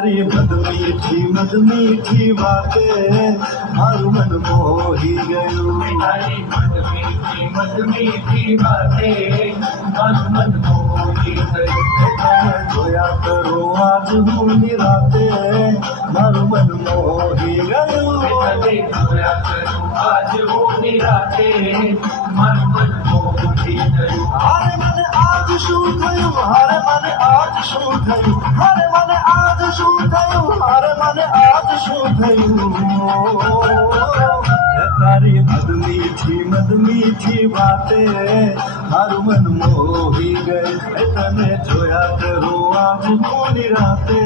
તારી મદ મીઠી વાતે મારું મન મોહી ગયું. તારી મદ મીઠી વાતે મારું મન મોહી ગયું. તને જોયા કરો આજ હું નિરાતે મારું મન મોહી ગયું. તને જોયા કરું આજ હું નિરાતે મારું મન મોહી ગયું. હારે મને આજ શું થયું, હારે મને આજ શું થયું, હારે મને આજ શું થયું, હારે મને આજ શું થયું. તારી મદ મીઠી વાતે મારું મન મોહી ગયું. તને જોયા કરું આજ હું નિરાતે